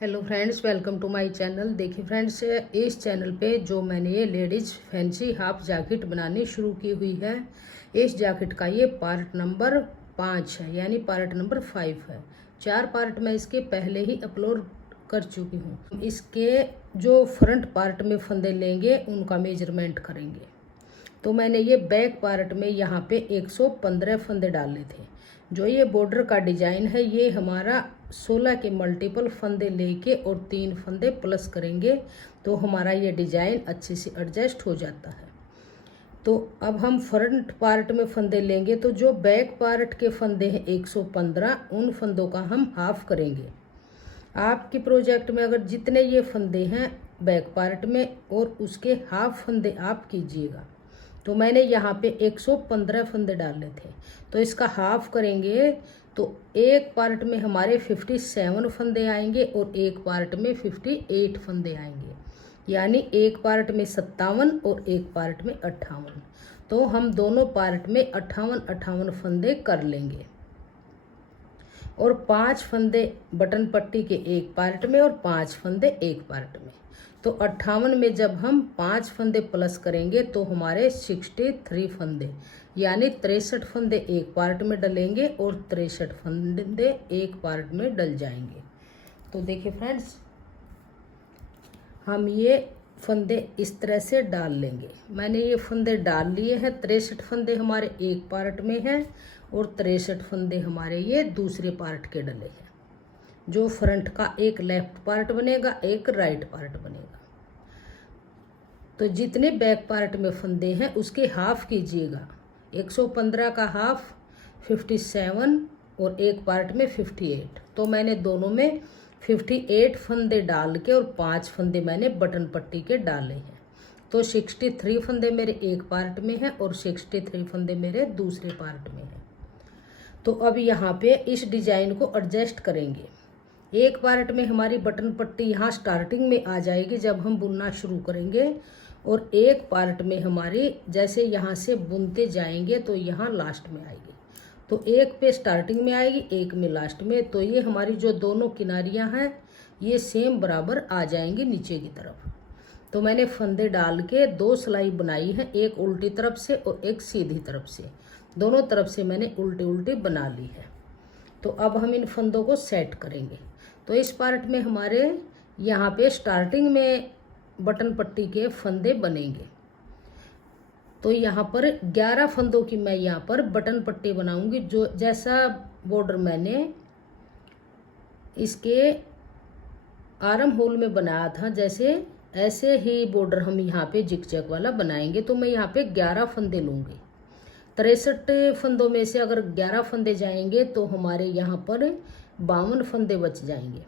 Hello friends, welcome to my channel. देखिए friends, इस channel पे जो मैंने ये लेडीज़ फैंसी हाफ जैकेट बनानी शुरू की हुई है, इस जैकेट का ये पार्ट नंबर 5 है, यानी पार्ट नंबर 5 है। 4 पार्ट मैं इसके पहले ही अपलोड कर चुकी हूँ। इसके जो फ्रंट पार्ट में फंदे लेंगे उनका मेजरमेंट करेंगे। तो मैंने ये बैक पार्ट में यहाँ पे 115 फंदे डाले थे। जो ये बॉर्डर का डिजाइन है, ये हमारा 16 के मल्टीपल फंदे लेके और 3 फंदे प्लस करेंगे तो हमारा ये डिजाइन अच्छे से एडजस्ट हो जाता है। तो अब हम फ्रंट पार्ट में फंदे लेंगे, तो जो बैक पार्ट के फंदे हैं 115, उन फंदों का हम हाफ करेंगे। आपके प्रोजेक्ट में अगर जितने ये फंदे हैं बैक पार्ट में और उसके हाफ फंदे आप कीजिएगा। तो मैंने यहाँ पे 115 फंदे डाले थे, तो इसका हाफ करेंगे तो एक पार्ट में हमारे 57 फंदे आएंगे और एक पार्ट में 58 फंदे आएंगे, यानी एक पार्ट में 57 और एक पार्ट में 58। तो हम दोनों पार्ट में 58 फंदे कर लेंगे और 5 फंदे बटन पट्टी के एक पार्ट में और 5 फंदे एक पार्ट में। तो 58 में जब हम 5 फंदे प्लस करेंगे तो हमारे 63 फंदे, यानी 63 फंदे एक पार्ट में डलेंगे और 63 फंदे एक पार्ट में डल जाएंगे। तो देखिए फ्रेंड्स, हम ये फंदे इस तरह से डाल लेंगे। मैंने ये फंदे डाल लिए हैं। 63 फंदे हमारे एक पार्ट में हैं और 63 फंदे हमारे ये दूसरे पार्ट के डले हैं। जो फ्रंट का एक लेफ्ट पार्ट बनेगा, एक राइट पार्ट बनेगा। तो जितने बैक पार्ट में फंदे हैं उसके हाफ कीजिएगा। 115 का हाफ 57 और एक पार्ट में 58। तो मैंने दोनों में 58 फंदे डाल के और 5 फंदे मैंने बटन पट्टी के डाले हैं। तो 63 फंदे मेरे एक पार्ट में हैं और 63 फंदे मेरे दूसरे पार्ट में हैं। तो अब यहाँ पे इस डिजाइन को एडजस्ट करेंगे। एक पार्ट में हमारी बटन पट्टी यहाँ स्टार्टिंग में आ जाएगी जब हम बुनना शुरू करेंगे, और एक पार्ट में हमारी जैसे यहाँ से बुनते जाएंगे तो यहाँ लास्ट में आएगी। तो एक पे स्टार्टिंग में आएगी, एक में लास्ट में। तो ये हमारी जो दोनों किनारियाँ हैं ये सेम बराबर आ जाएंगी नीचे की तरफ। तो मैंने फंदे डाल के 2 सिलाई बनाई है, एक उल्टी तरफ से और एक सीधी तरफ से। दोनों तरफ से मैंने उल्टी उल्टी बना ली है। तो अब हम इन फंदों को सेट करेंगे। तो इस पार्ट में हमारे यहाँ पे स्टार्टिंग में बटन पट्टी के फंदे बनेंगे। तो यहाँ पर 11 फंदों की मैं यहाँ पर बटन पट्टी बनाऊंगी। जो जैसा बॉर्डर मैंने इसके आर्म होल में बनाया था, जैसे ऐसे ही बॉर्डर हम यहाँ पे जिग-जैग वाला बनाएंगे। तो मैं यहाँ पे 11 फंदे लूँगी। 63 फंदों में से अगर 11 फंदे जाएंगे तो हमारे यहाँ पर 52 फंदे बच जाएंगे।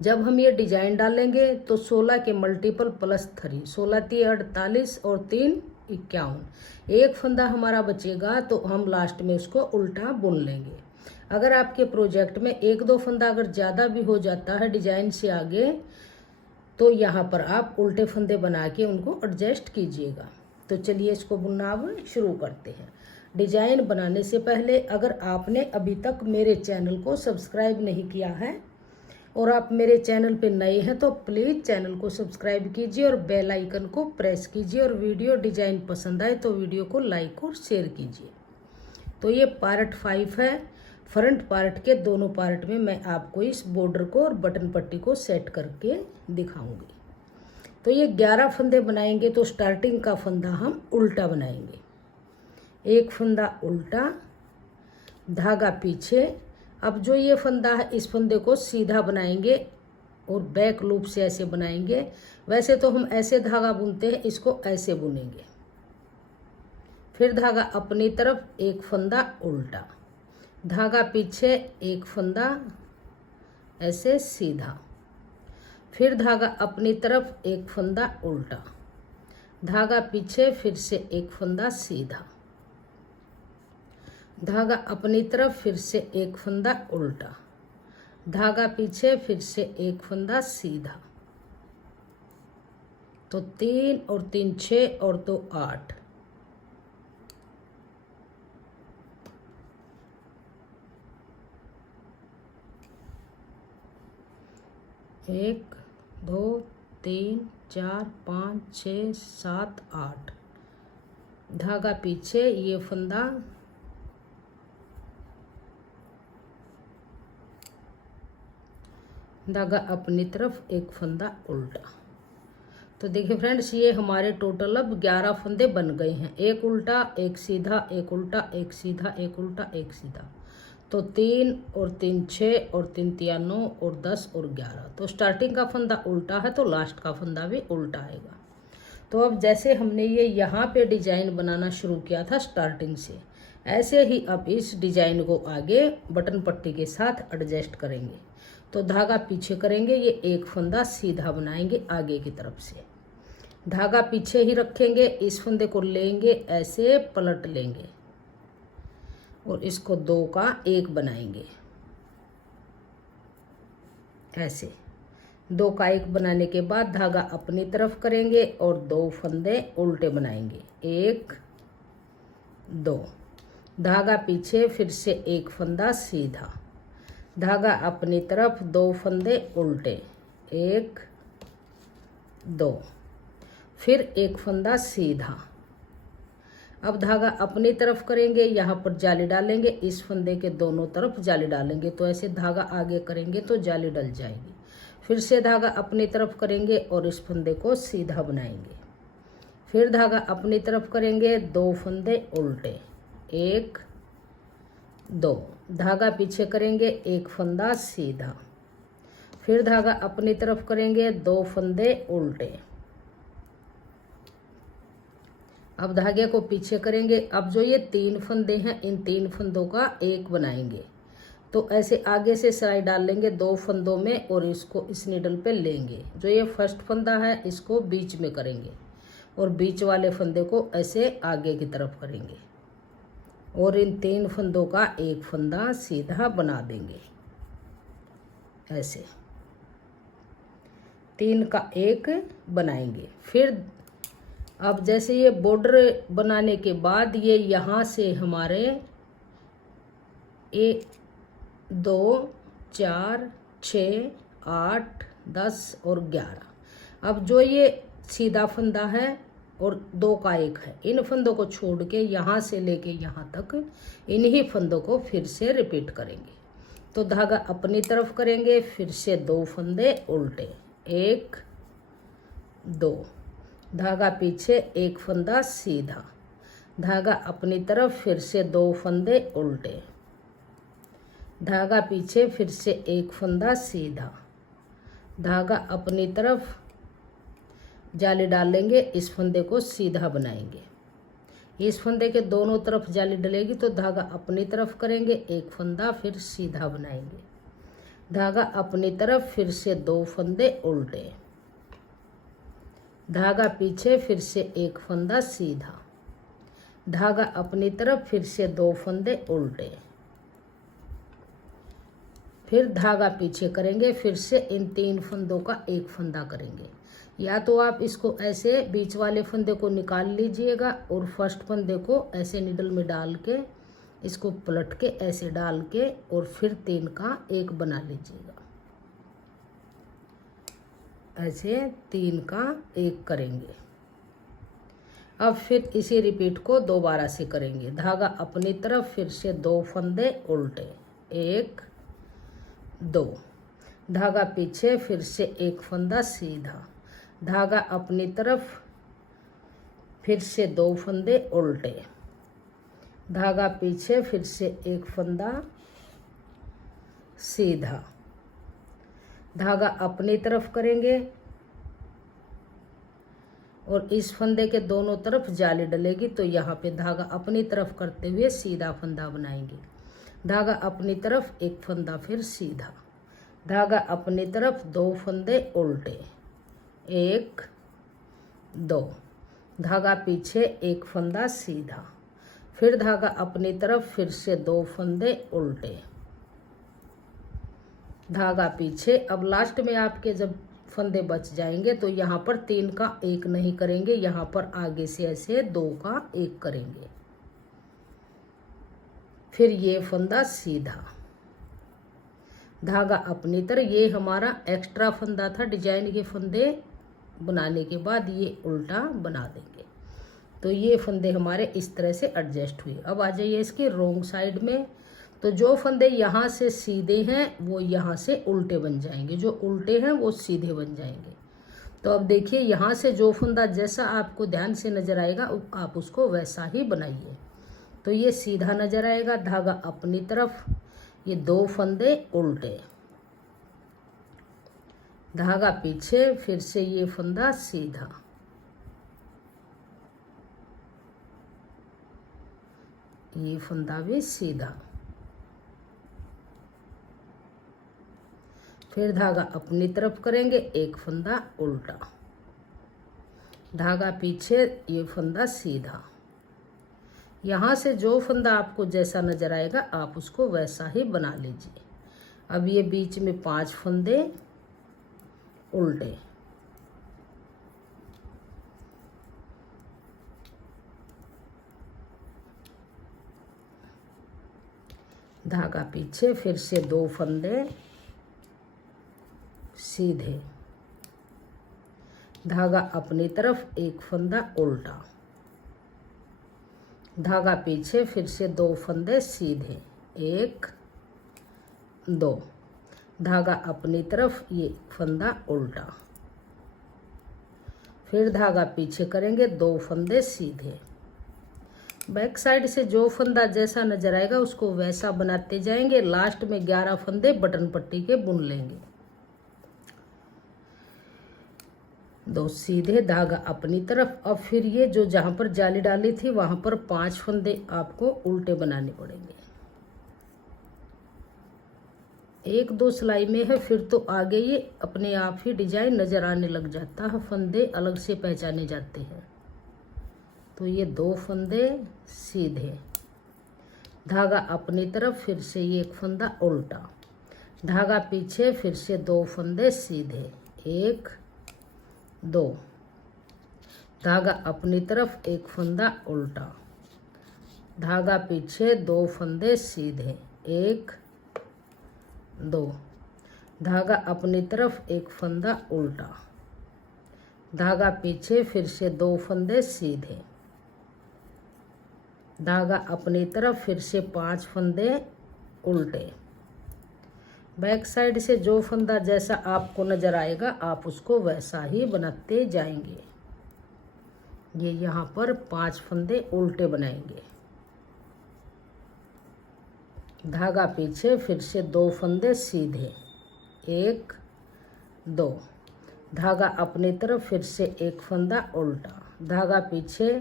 जब हम ये डिजाइन डालेंगे तो 16 के मल्टीपल प्लस 3, 16 3 48 और 3 51। एक फंदा हमारा बचेगा तो हम लास्ट में उसको उल्टा बुन लेंगे। अगर आपके प्रोजेक्ट में 1-2 फंदा अगर ज़्यादा भी हो जाता है डिजाइन से आगे, तो यहाँ पर आप उल्टे फंदे बना के उनको एडजस्ट कीजिएगा। तो चलिए इसको बुनना अब शुरू करते हैं। डिजाइन बनाने से पहले अगर आपने अभी तक मेरे चैनल को सब्सक्राइब नहीं किया है और आप मेरे चैनल पे नए हैं तो प्लीज़ चैनल को सब्सक्राइब कीजिए और बेल आइकन को प्रेस कीजिए, और वीडियो डिजाइन पसंद आए तो वीडियो को लाइक और शेयर कीजिए। तो ये पार्ट 5 है। फ्रंट पार्ट के दोनों पार्ट में मैं आपको इस बॉर्डर को और बटन पट्टी को सेट करके दिखाऊंगी। तो ये 11 फंदे बनाएंगे। तो स्टार्टिंग का फंदा हम उल्टा बनाएंगे। एक फंदा उल्टा, धागा पीछे। अब जो ये फंदा है इस फंदे को सीधा बनाएंगे और बैक लूप से ऐसे बनाएंगे। वैसे तो हम ऐसे धागा बुनते हैं, इसको ऐसे बुनेंगे। फिर धागा अपनी तरफ, एक फंदा उल्टा, धागा पीछे, एक फंदा ऐसे सीधा, फिर धागा अपनी तरफ, एक फंदा उल्टा, धागा पीछे, फिर से एक फंदा सीधा, धागा अपनी तरफ, फिर से एक फंदा उल्टा, धागा पीछे, फिर से एक फंदा सीधा। तो 3 और 3 6 और 2 8। 1 2 3 4 5 6 7 8 धागा पीछे, ये फंदा धागा अपनी तरफ, एक फंदा उल्टा। तो देखिए फ्रेंड्स, ये हमारे टोटल अब 11 फंदे बन गए हैं। एक उल्टा, एक सीधा, एक उल्टा, एक सीधा, एक उल्टा, एक सीधा। तो 3 और 3 6 और 3 तिया 9 और 10 और 11। तो स्टार्टिंग का फंदा उल्टा है तो लास्ट का फंदा भी उल्टा आएगा। तो अब जैसे हमने ये यहाँ पे डिजाइन बनाना शुरू किया था स्टार्टिंग से, ऐसे ही अब इस डिजाइन को आगे बटन पट्टी के साथ एडजस्ट करेंगे। तो धागा पीछे करेंगे, ये एक फंदा सीधा बनाएंगे आगे की तरफ से, धागा पीछे ही रखेंगे, इस फंदे को लेंगे ऐसे पलट लेंगे और इसको 2 का 1 बनाएंगे। ऐसे 2 का 1 बनाने के बाद धागा अपनी तरफ करेंगे और 2 फंदे उल्टे बनाएंगे, 1 2, धागा पीछे, फिर से एक फंदा सीधा, धागा अपनी तरफ, 2 फंदे उल्टे, 1 2, फिर एक फंदा सीधा। अब धागा अपनी तरफ करेंगे, यहाँ पर जाली डालेंगे, इस फंदे के दोनों तरफ जाली डालेंगे। तो ऐसे धागा आगे करेंगे तो जाली डल जाएगी। फिर से धागा अपनी तरफ करेंगे और इस फंदे को सीधा बनाएंगे। फिर धागा अपनी तरफ करेंगे, 2 फंदे उल्टे, 1 2, धागा पीछे करेंगे, एक फंदा सीधा, फिर धागा अपनी तरफ करेंगे, 2 फंदे उल्टे। अब धागे को पीछे करेंगे। अब जो ये 3 फंदे हैं, इन 3 फंदों का 1 बनाएंगे। तो ऐसे आगे से सिलाई डाल लेंगे 2 फंदों में और इसको इस नीडल पे लेंगे। जो ये फर्स्ट फंदा है इसको बीच में करेंगे और बीच वाले फंदे को ऐसे आगे की तरफ करेंगे और इन 3 फंदों का 1 फंदा सीधा बना देंगे। ऐसे 3 का 1 बनाएंगे। फिर अब जैसे ये बॉर्डर बनाने के बाद ये यहाँ से हमारे 1 2 4 6 8 10 और 11। अब जो ये सीधा फंदा है और 2 का 1 है, इन फंदों को छोड़ के यहाँ से लेके यहाँ तक इन्हीं फंदों को फिर से रिपीट करेंगे। तो धागा अपनी तरफ करेंगे, फिर से 2 फंदे उल्टे, 1 2, धागा पीछे, एक फंदा सीधा, धागा अपनी तरफ, फिर से 2 फंदे उल्टे, धागा पीछे, फिर से एक फंदा सीधा, धागा अपनी तरफ, जाली डाल लेंगे, इस फंदे को सीधा बनाएंगे। इस फंदे के दोनों तरफ जाली डलेगी तो धागा अपनी तरफ करेंगे, एक फंदा, फिर सीधा बनाएंगे, धागा अपनी तरफ, फिर से 2 फंदे उल्टे, धागा पीछे, फिर से एक फंदा सीधा, धागा अपनी तरफ, फिर से 2 फंदे उल्टे, फिर धागा पीछे करेंगे, फिर से इन 3 फंदों का 1 फंदा करेंगे। या तो आप इसको ऐसे बीच वाले फंदे को निकाल लीजिएगा और फर्स्ट फंदे को ऐसे निडल में डाल के इसको पलट के ऐसे डाल के और फिर 3 का 1 बना लीजिएगा। ऐसे 3 का 1 करेंगे। अब फिर इसी रिपीट को दोबारा से करेंगे। धागा अपनी तरफ, फिर से 2 फंदे उल्टे, 1 2, धागा पीछे, फिर से एक फंदा सीधा, धागा अपनी तरफ, फिर से 2 फंदे उल्टे, धागा पीछे, फिर से एक फंदा सीधा, धागा अपनी तरफ करेंगे और इस फंदे के दोनों तरफ जाली डलेगी। तो यहाँ पे धागा अपनी तरफ करते हुए सीधा फंदा बनाएंगे, धागा अपनी तरफ, एक फंदा फिर सीधा, धागा अपनी तरफ, 2 फंदे उल्टे, 1 2, धागा पीछे, एक फंदा सीधा, फिर धागा अपनी तरफ, फिर से 2 फंदे उल्टे, धागा पीछे। अब लास्ट में आपके जब फंदे बच जाएंगे तो यहाँ पर 3 का 1 नहीं करेंगे, यहाँ पर आगे से ऐसे 2 का 1 करेंगे, फिर ये फंदा सीधा, धागा अपनी तरफ, ये हमारा एक्स्ट्रा फंदा था, डिजाइन के फंदे बनाने के बाद ये उल्टा बना देंगे। तो ये फंदे हमारे इस तरह से एडजस्ट हुए। अब आ जाइए इसके रोंग साइड में। तो जो फंदे यहाँ से सीधे हैं वो यहाँ से उल्टे बन जाएंगे, जो उल्टे हैं वो सीधे बन जाएंगे। तो अब देखिए यहाँ से जो फंदा जैसा आपको ध्यान से नजर आएगा आप उसको वैसा ही बनाइए। तो ये सीधा नजर आएगा, धागा अपनी तरफ, ये 2 फंदे उल्टे, धागा पीछे, फिर से ये फंदा सीधा, ये फंदा भी सीधा, फिर धागा अपनी तरफ करेंगे, एक फंदा उल्टा, धागा पीछे, ये फंदा सीधा। यहाँ से जो फंदा आपको जैसा नजर आएगा आप उसको वैसा ही बना लीजिए। अब ये बीच में 5 फंदे उल्टे, धागा पीछे, फिर से 2 फंदे सीधे, धागा अपनी तरफ, एक फंदा उल्टा, धागा पीछे, फिर से 2 फंदे सीधे, 1 2, धागा अपनी तरफ, ये फंदा उल्टा, फिर धागा पीछे करेंगे, 2 फंदे सीधे। बैक साइड से जो फंदा जैसा नजर आएगा उसको वैसा बनाते जाएंगे। लास्ट में 11 फंदे बटन पट्टी के बुन लेंगे। 2 सीधे, धागा अपनी तरफ। अब फिर ये जो जहाँ पर जाली डाली थी वहाँ पर 5 फंदे आपको उल्टे बनाने पड़ेंगे। 1-2 सिलाई में है, फिर तो आगे ये अपने आप ही डिजाइन नजर आने लग जाता है, फंदे अलग से पहचाने जाते हैं। तो ये 2 फंदे सीधे, धागा अपनी तरफ, फिर से ये एक फंदा उल्टा, धागा पीछे, फिर से 2 फंदे सीधे, 1 2, धागा अपनी तरफ, एक फंदा उल्टा, धागा पीछे, 2 फंदे सीधे, 1 2, धागा अपनी तरफ, एक फंदा उल्टा, धागा पीछे, फिर से 2 फंदे सीधे, धागा अपनी तरफ, फिर से 5 फंदे उल्टे। बैक साइड से जो फंदा जैसा आपको नजर आएगा आप उसको वैसा ही बनाते जाएंगे। ये यहाँ पर 5 फंदे उल्टे बनाएंगे, धागा पीछे, फिर से 2 फंदे सीधे, 1 2, धागा अपनी तरफ, फिर से एक फंदा उल्टा, धागा पीछे,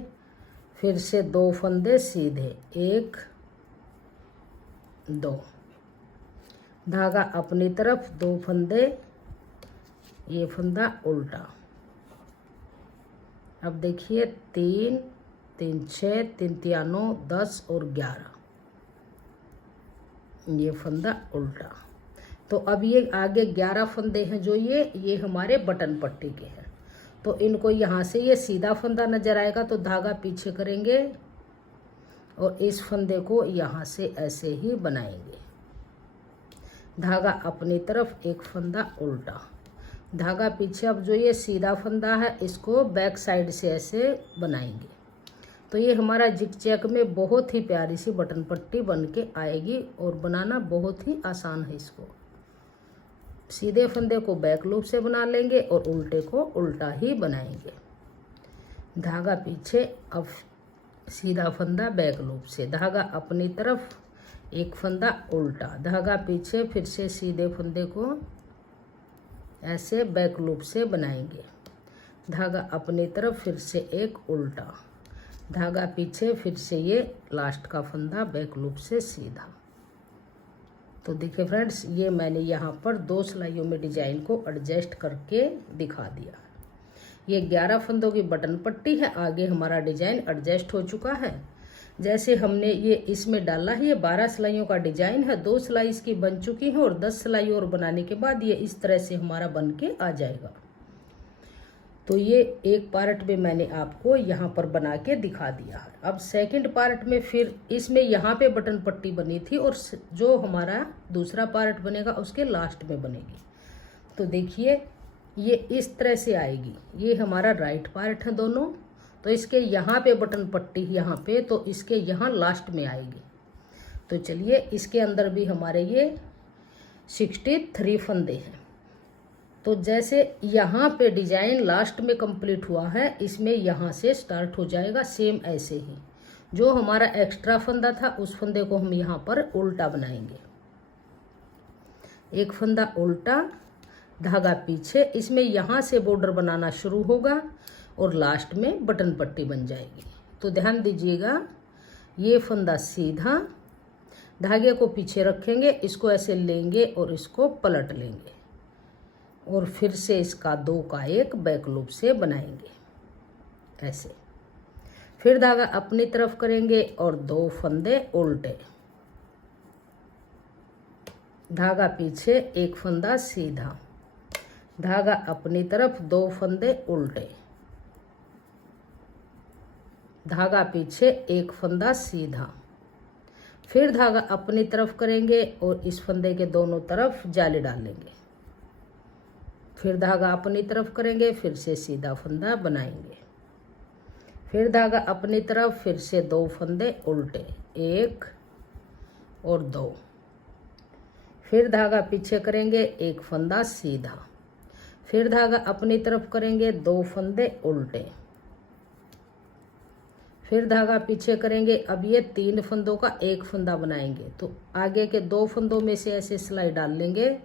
फिर से 2 फंदे सीधे, 1 2, धागा अपनी तरफ, 2 फंदे, ये फंदा उल्टा। अब देखिए 3 3 6 3 3 9 10 और 11, ये फंदा उल्टा। तो अब ये आगे 11 फंदे हैं जो ये हमारे बटन पट्टी के हैं। तो इनको यहाँ से ये सीधा फंदा नजर आएगा तो धागा पीछे करेंगे और इस फंदे को यहाँ से ऐसे ही बनाएंगे, धागा अपनी तरफ, एक फंदा उल्टा, धागा पीछे। अब जो ये सीधा फंदा है इसको बैक साइड से ऐसे बनाएंगे। तो ये हमारा जिग-जैग में बहुत ही प्यारी सी बटन पट्टी बन के आएगी और बनाना बहुत ही आसान है। इसको सीधे फंदे को बैक लूप से बना लेंगे और उल्टे को उल्टा ही बनाएंगे, धागा पीछे, अब सीधा फंदा बैक लूप से, धागा अपनी तरफ, एक फंदा उल्टा, धागा पीछे, फिर से सीधे फंदे को ऐसे बैक लूप से बनाएंगे, धागा अपनी तरफ, फिर से एक उल्टा, धागा पीछे, फिर से ये लास्ट का फंदा बैक लूप से सीधा। तो देखिए फ्रेंड्स, ये मैंने यहाँ पर 2 सिलाइयों में डिजाइन को एडजस्ट करके दिखा दिया। ये 11 फंदों की बटन पट्टी है, आगे हमारा डिजाइन एडजस्ट हो चुका है। जैसे हमने ये इसमें डाला है, ये 12 सिलाइयों का डिजाइन है, 2 सिलाई इसकी बन चुकी है और 10 सिलाई और बनाने के बाद ये इस तरह से हमारा बन के आ जाएगा। तो ये एक पार्ट में मैंने आपको यहाँ पर बना के दिखा दिया है। अब सेकंड पार्ट में फिर इसमें यहाँ पे बटन पट्टी बनी थी और जो हमारा दूसरा पार्ट बनेगा उसके लास्ट में बनेगी। तो देखिए ये इस तरह से आएगी। ये हमारा राइट पार्ट है दोनों, तो इसके यहाँ पे बटन पट्टी यहाँ पे, तो इसके यहाँ लास्ट में आएगी। तो चलिए इसके अंदर भी हमारे ये 63 फंदे हैं। तो जैसे यहाँ पे डिजाइन लास्ट में कंप्लीट हुआ है, इसमें यहाँ से स्टार्ट हो जाएगा सेम ऐसे ही। जो हमारा एक्स्ट्रा फंदा था उस फंदे को हम यहाँ पर उल्टा बनाएंगे। एक फंदा उल्टा, धागा पीछे, इसमें यहाँ से बॉर्डर बनाना शुरू होगा और लास्ट में बटन पट्टी बन जाएगी। तो ध्यान दीजिएगा, ये फंदा सीधा, धागे को पीछे रखेंगे, इसको ऐसे लेंगे और इसको पलट लेंगे और फिर से इसका 2 का 1 बैक लूप से बनाएंगे ऐसे। फिर धागा अपनी तरफ करेंगे और 2 फंदे उल्टे, धागा पीछे, एक फंदा सीधा, धागा अपनी तरफ, 2 फंदे उल्टे, धागा पीछे, एक फंदा सीधा। फिर धागा अपनी तरफ करेंगे और इस फंदे के दोनों तरफ जाली डालेंगे। फिर धागा अपनी तरफ करेंगे, फिर से सीधा फंदा बनाएंगे। फिर धागा अपनी तरफ, फिर से 2 फंदे उल्टे, 1 और 2। फिर धागा पीछे करेंगे, एक फंदा सीधा। फिर धागा अपनी तरफ करेंगे, 2 फंदे उल्टे। फिर धागा पीछे करेंगे। अब ये 3 फंदों का 1 फंदा बनाएंगे। तो आगे के 2 फंदों में से ऐसे सिलाई डाल लेंगे।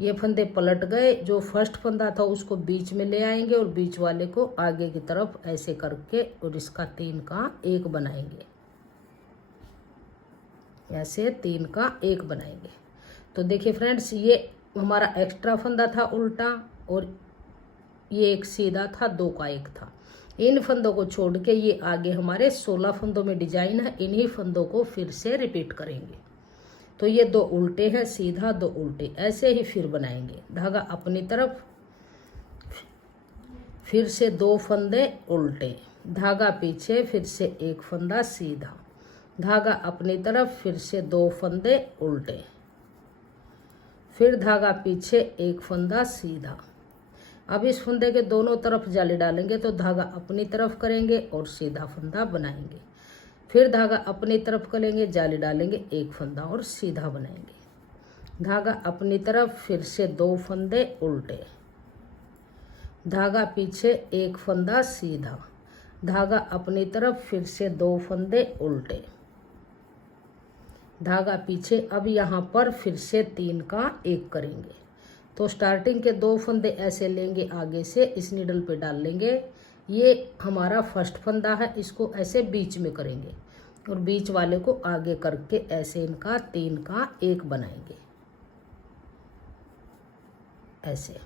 ये फंदे पलट गए, जो फर्स्ट फंदा था उसको बीच में ले आएंगे और बीच वाले को आगे की तरफ ऐसे करके और इसका 3 का 1 बनाएंगे। ऐसे 3 का 1 बनाएंगे। तो देखिए फ्रेंड्स, ये हमारा एक्स्ट्रा फंदा था उल्टा और ये एक सीधा था, 2 का 1 था। इन फंदों को छोड़ के ये आगे हमारे 16 फंदों में डिजाइन है, इन्हीं फंदों को फिर से रिपीट करेंगे। तो ये 2 उल्टे हैं, सीधा 2 उल्टे, ऐसे ही फिर बनाएंगे। धागा अपनी तरफ, फिर से 2 फंदे उल्टे, धागा पीछे, फिर से 1 फंदा सीधा, धागा अपनी तरफ, फिर से 2 फंदे उल्टे, फिर धागा पीछे, 1 फंदा सीधा। अब इस फंदे के दोनों तरफ जाली डालेंगे, तो धागा अपनी तरफ करेंगे और सीधा फंदा बनाएंगे। फिर धागा अपनी तरफ करेंगे, जाली डालेंगे, 1 फंदा और सीधा बनाएंगे। धागा अपनी तरफ, फिर से 2 फंदे उल्टे, धागा पीछे, 1 फंदा सीधा, धागा अपनी तरफ, फिर से 2 फंदे उल्टे, धागा पीछे। अब यहाँ पर फिर से 3 का 1 करेंगे। तो स्टार्टिंग के 2 फंदे ऐसे लेंगे, आगे से इस नीडल पे डाल लेंगे। ये हमारा फर्स्ट फंदा है, इसको ऐसे बीच में करेंगे और बीच वाले को आगे करके ऐसे इनका 3 का 1 बनाएंगे ऐसे।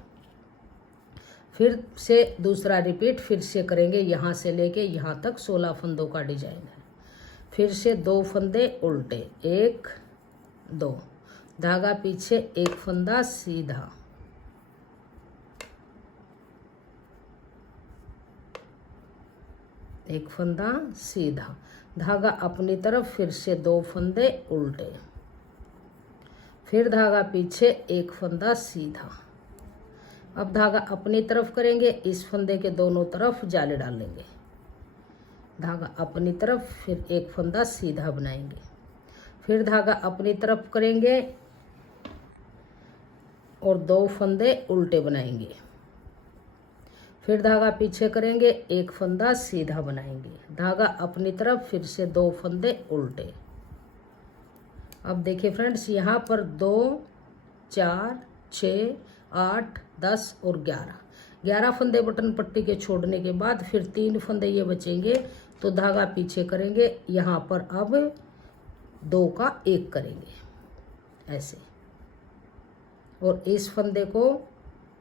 फिर से दूसरा रिपीट फिर से करेंगे, यहाँ से लेके यहाँ तक 16 फंदों का डिजाइन है। फिर से 2 फंदे उल्टे, 1 2, धागा पीछे, 1 फंदा सीधा, एक फंदा सीधा, धागा अपनी तरफ, फिर से 2 फंदे उल्टे, फिर धागा पीछे, 1 फंदा सीधा। अब धागा अपनी तरफ करेंगे, इस फंदे के दोनों तरफ जाली डालेंगे, धागा अपनी तरफ, फिर 1 फंदा सीधा बनाएंगे। फिर धागा अपनी तरफ करेंगे और 2 फंदे उल्टे बनाएंगे। फिर धागा पीछे करेंगे, 1 फंदा सीधा बनाएंगे, धागा अपनी तरफ, फिर से 2 फंदे उल्टे। अब देखिए फ्रेंड्स, यहाँ पर 2 4 6 8 10 और 11 फंदे बटन पट्टी के छोड़ने के बाद फिर 3 फंदे ये बचेंगे। तो धागा पीछे करेंगे, यहाँ पर अब 2 का 1 करेंगे ऐसे और इस फंदे को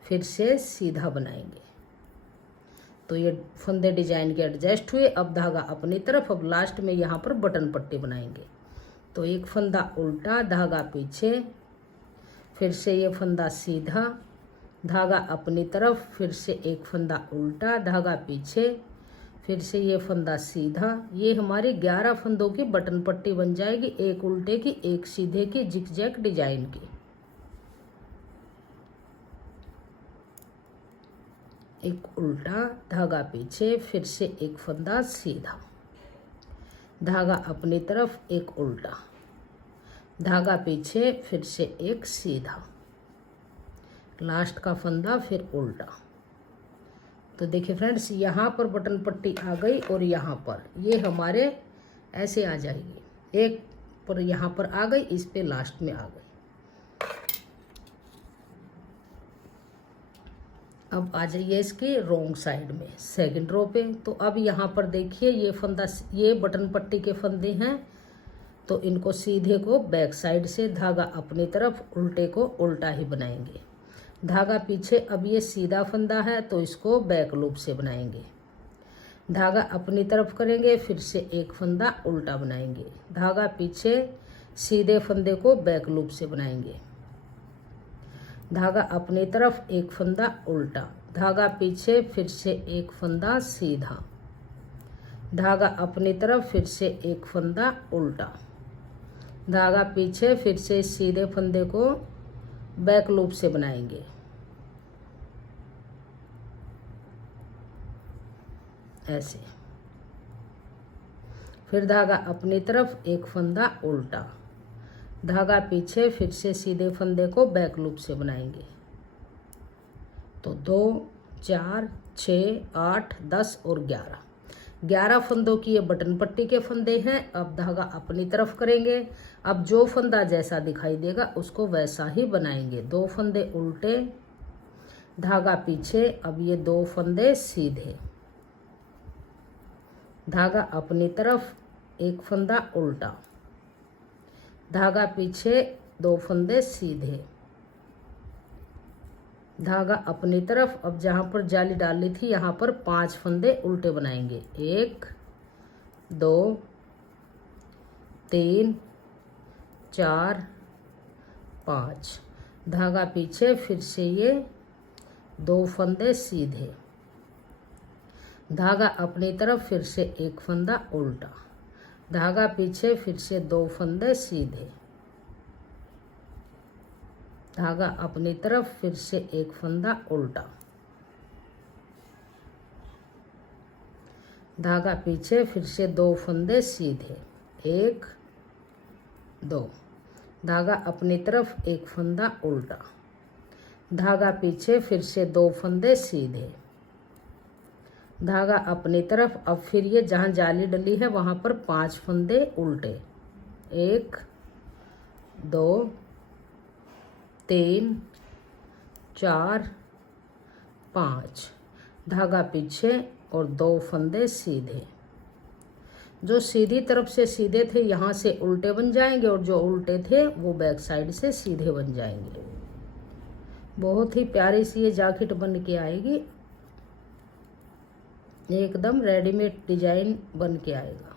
फिर से सीधा बनाएंगे। तो ये फंदे डिजाइन के एडजस्ट हुए। अब धागा अपनी तरफ, अब लास्ट में यहाँ पर बटन पट्टी बनाएंगे। तो 1 फंदा उल्टा, धागा पीछे, फिर से ये फंदा सीधा, धागा अपनी तरफ, फिर से एक फंदा उल्टा, धागा पीछे, फिर से ये फंदा सीधा। ये हमारी 11 फंदों की बटन पट्टी बन जाएगी, एक उल्टे की एक सीधे की जिगजैग डिजाइन की। एक उल्टा, धागा पीछे, फिर से एक फंदा सीधा, धागा अपनी तरफ, एक उल्टा, धागा पीछे, फिर से एक सीधा, लास्ट का फंदा फिर उल्टा। तो देखिए फ्रेंड्स, यहाँ पर बटन पट्टी आ गई और यहाँ पर ये हमारे ऐसे आ जाएगी, एक पर यहाँ पर आ गई, इस पे लास्ट में आ गई। अब आ जाइए इसकी रोंग साइड में, सेकंड रो पे। तो अब यहाँ पर देखिए ये फंदा, ये बटन पट्टी के फंदे हैं, तो इनको सीधे को बैक साइड से, धागा अपनी तरफ, उल्टे को उल्टा ही बनाएंगे, धागा पीछे। अब ये सीधा फंदा है तो इसको बैक लूप से बनाएंगे, धागा अपनी तरफ करेंगे, फिर से एक फंदा उल्टा बनाएंगे, धागा पीछे, सीधे फंदे को बैक लूप से बनाएंगे, धागा अपनी तरफ, एक फंदा उल्टा, धागा पीछे, फिर से एक फंदा सीधा, धागा अपनी तरफ, फिर से एक फंदा उल्टा, धागा पीछे, फिर से सीधे फंदे को बैक लूप से बनाएंगे, ऐसे। फिर धागा अपनी तरफ, एक फंदा उल्टा, धागा पीछे, फिर से सीधे फंदे को बैक लूप से बनाएंगे। तो 2, 4, 6, 8, 10 और 11 फंदों की ये बटन पट्टी के फंदे हैं। अब धागा अपनी तरफ करेंगे। अब जो फंदा जैसा दिखाई देगा उसको वैसा ही बनाएंगे। 2 फंदे उल्टे, धागा पीछे, अब ये 2 फंदे सीधे, धागा अपनी तरफ, एक फंदा उल्टा, धागा पीछे, 2 फंदे सीधे, धागा अपनी तरफ। अब जहाँ पर जाली डाली थी यहाँ पर 5 फंदे उल्टे बनाएंगे। 1, 2, 3, 4, 5, धागा पीछे, फिर से ये 2 फंदे सीधे, धागा अपनी तरफ, फिर से एक फंदा उल्टा, धागा पीछे, फिर से 2 फंदे सीधे, धागा अपनी तरफ, फिर से एक फंदा उल्टा, धागा पीछे, फिर से 2 फंदे सीधे, 1, 2, धागा अपनी तरफ, एक फंदा उल्टा, धागा पीछे, फिर से 2 फंदे सीधे, धागा अपनी तरफ। अब फिर ये जहाँ जाली डली है वहाँ पर 5 फंदे उल्टे, 1, 2, 3, 4, 5, धागा पीछे और 2 फंदे सीधे। जो सीधी तरफ से सीधे थे यहाँ से उल्टे बन जाएंगे और जो उल्टे थे वो बैक साइड से सीधे बन जाएंगे। बहुत ही प्यारी सी ये जैकेट बन के आएगी, एकदम रेडीमेड डिजाइन बन के आएगा।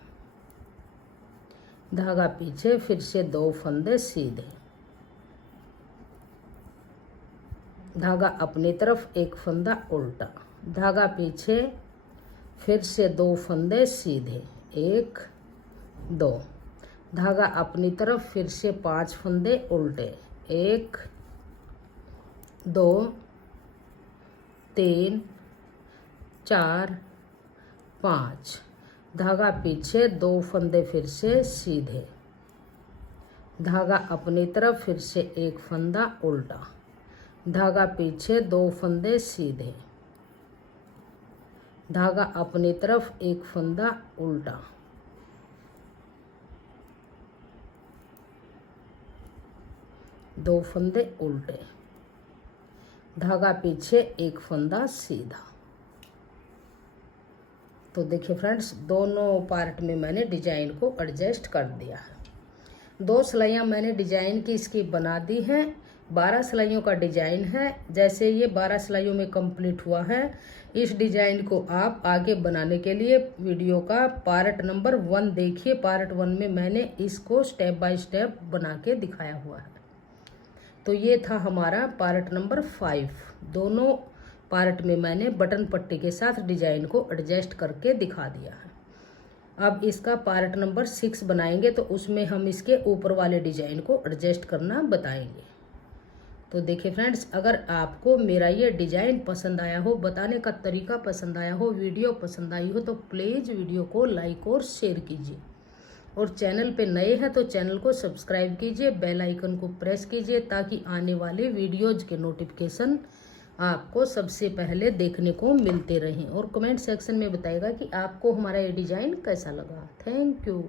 धागा पीछे, फिर से 2 फंदे सीधे, धागा अपनी तरफ, एक फंदा उल्टा, धागा पीछे, फिर से 2 फंदे सीधे, 1, 2, धागा अपनी तरफ, फिर से 5 फंदे उल्टे, 1, 2, 3, 4, 5, धागा पीछे, 2 फंदे फिर से सीधे, धागा अपनी तरफ, फिर से एक फंदा उल्टा, धागा पीछे, 2 फंदे सीधे, धागा अपनी तरफ, एक फंदा उल्टा, दो फंदे उल्टे, धागा पीछे, एक फंदा सीधा। तो देखिए फ्रेंड्स, दोनों पार्ट में मैंने डिजाइन को एडजस्ट कर दिया है। 2 सिलाइयाँ मैंने डिजाइन की इसकी बना दी हैं। 12 सिलाइयों का डिजाइन है। जैसे ये 12 सिलाइयों में कंप्लीट हुआ है, इस डिजाइन को आप आगे बनाने के लिए वीडियो का पार्ट नंबर 1 देखिए। पार्ट 1 में मैंने इसको स्टेप बाय स्टेप बना के दिखाया हुआ है। तो ये था हमारा पार्ट नंबर 5। दोनों पार्ट में मैंने बटन पट्टी के साथ डिजाइन को एडजस्ट करके दिखा दिया है। अब इसका पार्ट नंबर 6 बनाएंगे तो उसमें हम इसके ऊपर वाले डिजाइन को एडजस्ट करना बताएंगे। तो देखिए फ्रेंड्स, अगर आपको मेरा ये डिजाइन पसंद आया हो, बताने का तरीका पसंद आया हो, वीडियो पसंद आई हो, तो प्लीज़ वीडियो को लाइक और शेयर कीजिए। और चैनल पे नए हैं तो चैनल को सब्सक्राइब कीजिए, बेल आइकन को प्रेस कीजिए ताकि आने वाले वीडियोज के नोटिफिकेशन आपको सबसे पहले देखने को मिलते रहें। और कमेंट सेक्शन में बताइएगा कि आपको हमारा ये डिज़ाइन कैसा लगा। Thank you.